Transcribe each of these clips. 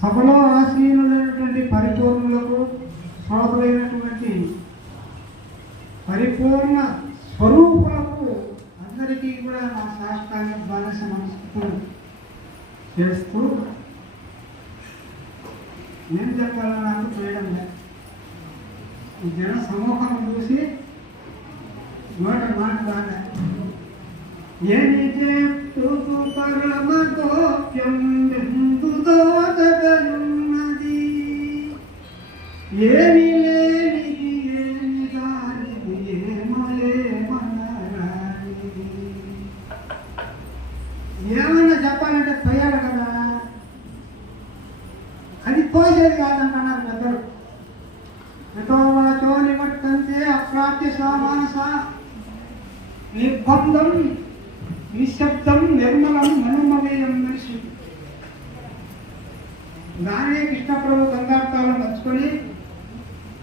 సభలో ఆసీనులైనటువంటి పరిపూర్ణులకు శ్రోతులైనటువంటి పరిపూర్ణ స్వరూపులకు అందరికీ కూడా నా శాస్త్రాంగ ద్వాదశ నమస్కృతం చేస్తూ నేను చెప్పాలని నాకు చేయడం లేదు. ఈ జన సమూహం చూసి నోట మాట బాగా ఏమి చెప్తూ పరమ గోప్యం. ఏమి లేని ఏమి కానిది ఏమలేమనరాని ఏమన్నా చెప్పాలంటే పోయాడు కదా. అది పోసేది కాదంటున్నారు పెద్దలు ఎంతో వాచో నివర్తంతే అప్రాప్య సామానస. నిర్బంధం నిశ్శబ్దం నిర్మలం మనోమవేయం మనిషి. దానే కృష్ణప్రభు సందర్భాలను పంచుకొని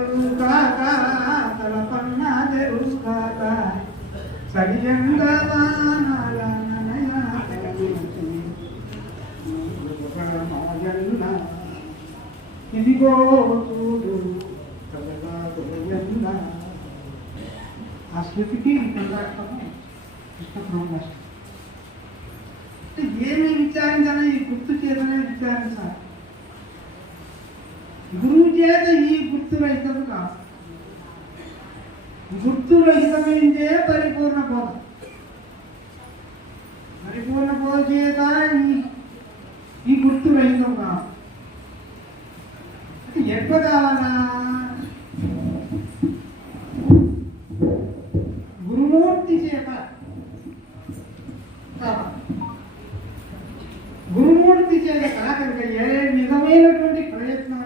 బలు కాక తలపన్న తెరు కాక సడియంగ ఇదిగో చూడు కదలాగోయన్న ఆ ఏమి విచారించాలని గుర్తు చేతనే విచారించాలి గురువు చేత ఈ గుర్తు కాదు గుర్తురహితమైందే పరిపూర్ణ బోధ పరిపూర్ణ బోధ చేత ఈ గుర్తురహితం కాదు అంటే ఎప్పుడు కావాలా? గురుమూర్తి చేత గురుమూర్తి చేత కాకనుక ఏ విధమైనటువంటి ప్రయత్నం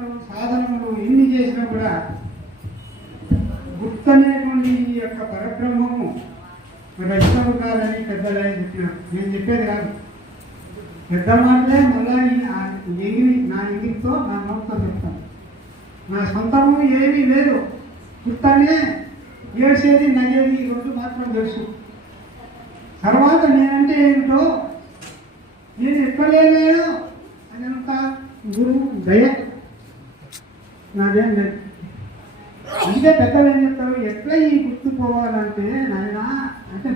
రచనలు కాదని పెద్దలే చెప్పినారు. నేను చెప్పేది కాదు. పెద్ద మాటలే మళ్ళా ఈ ఎగిరి నా ఎగిరితో నా నోటితో చెప్తాను. నా సొంతము ఏమీ లేదు. గుర్తనే ఏడ్చేది నగేది ఈ రెండు మాత్రం తెలుసు. తర్వాత నేనంటే ఏమిటో? నేను ఎక్కడలేను అని అంత గురువు దయ. నాదేం లేదు. అందుకే పెద్దలు ఏం చెప్తారు? ఎట్లా ఈ గుర్తుపోవాలంటే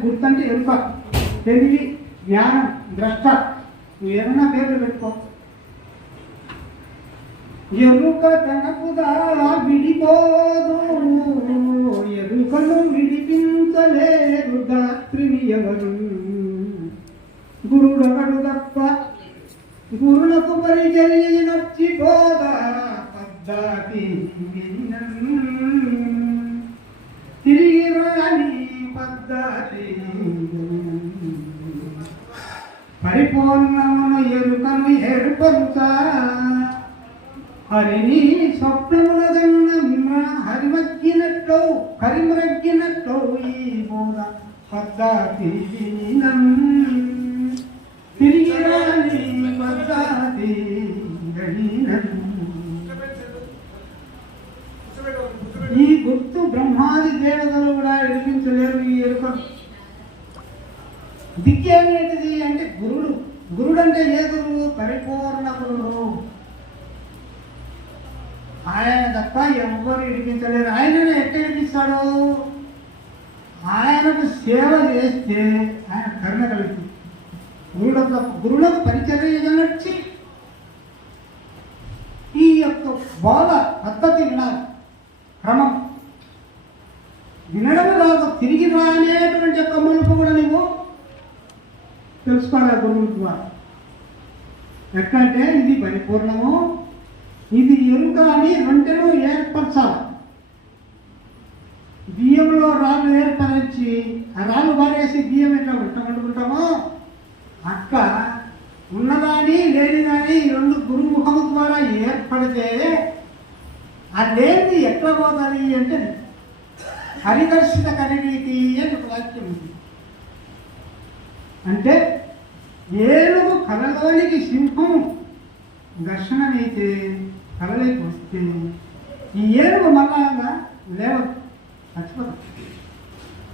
గుర్తంటే ఎరుక. తెలివి జ్ఞానం ద్రష్ట. నువ్వు ఏమైనా పేర్లు పెట్టుకో. ఎరుక తనకుదా విడిపోదు. ఎరుకను విడిపించలేరు దాత్రిని ఎవరు? గురుడొకడు తప్ప గురులకు పరిచర్య నచ్చిపోద పద్ధతి తిరిగి రాని పద్ధతి. పరిపూర్ణమును ఎరుకను ఏర్పరుత హరిని స్వప్నములదన్న హరిమగ్గినట్లు హరిమరగ్గినట్లు ఈ బోధ పద్ధతి తిరిగి రాని పద్ధతి ఈ గుర్తు బ్రహ్మాది దేవతలు కూడా ఎడిపించలేరు ఈ ఎరుక దిక్కేమిటిది అంటే గురుడు. గురుడు అంటే ఏ గురువు? పరిపూర్ణ గురువు ఆయన తప్ప ఎవ్వరు ఇడిపించలేరు ఆయనను ఎట్లా ఇడిపిస్తాడు ఆయనకు సేవ చేస్తే ఆయన కరుణ కలుగుతుంది గురువులకు గురువులకు గురుడు నచ్చి ఈ యొక్క బోధ పద్ధతి వినాలి. క్రమం. వినడం కాదు తిరిగి రానేటువంటి యొక్క మలుపు కూడా తెలుసుకోవాలి ఆ గురువు ద్వారా ఎట్లంటే ఇది పరిపూర్ణము ఇది ఎరుక అని రెండెను ఏర్పరచాలి. బియ్యంలో రాళ్ళు ఏర్పరించి ఆ రాళ్ళు పారేసి బియ్యం ఎట్లా ఎట్లా వండుకుంటామో అట్లా ఉన్నదాని లేనిదాని ఈ రెండు గురుముఖము ద్వారా ఏర్పడితే ఆ లేనిది ఎట్లా పోతుంది అంటే హరిదర్శిత కనిరీతి అంటే ఏనుగు కలలోనికి సింహం ఘర్షణమైతే కలలోకి వస్తే ఈ ఏనుగు మళ్ళా లేవదు చచ్చిపోతుంది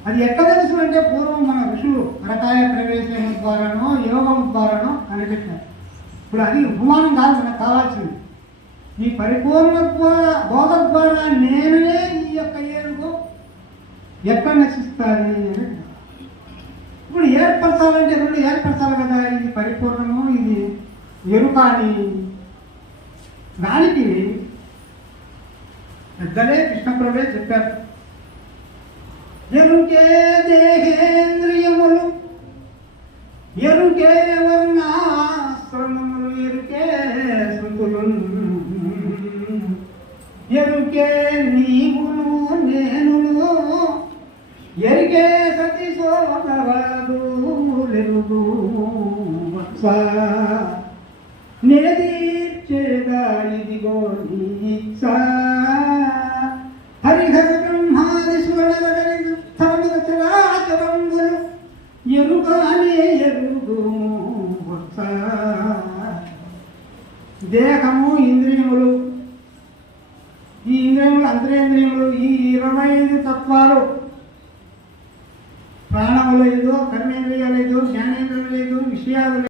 అది ఎక్కడ తెలుసు అంటే పూర్వం మన ఋషులు రకాయ ప్రవేశం ద్వారానో యోగం ద్వారానో కనిపెట్టారు. ఇప్పుడు అది ఉపమానం కాదు మనకు కావాల్సింది. ఈ పరిపూర్ణ బోధ ద్వారా నేనే ఈ యొక్క ఏనుగు ఎక్కడ నశిస్తాను అనేది ఇప్పుడు ఏర్పరచాలంటే రెండు ఏర్పరచాలి కదా? ఇది పరిపూర్ణము ఇది ఎరుక అని దానికి పెద్దలే కృష్ణప్రభే చెప్పారు. ఎరుకే దేహేంద్రియములు ఎరుకే వర్ణాశ్రమములు ఎరుకే శృతులు. ఎరుకే హరిహర బ్రహ్మాది స్వర్ణగరి స్థలముల చరాచరంబులు ఎరుగానే ఎరుగు దేహము ఇంద్రియములు. ఈ ఇంద్రియములు అంతరేంద్రియములు ఈ ఇరవై ఐదు తత్వాలు. ప్రాణములు లేదు కర్మేంద్రియాలు లేదు జ్ఞానేంద్రియాలు లేదు విషయాలు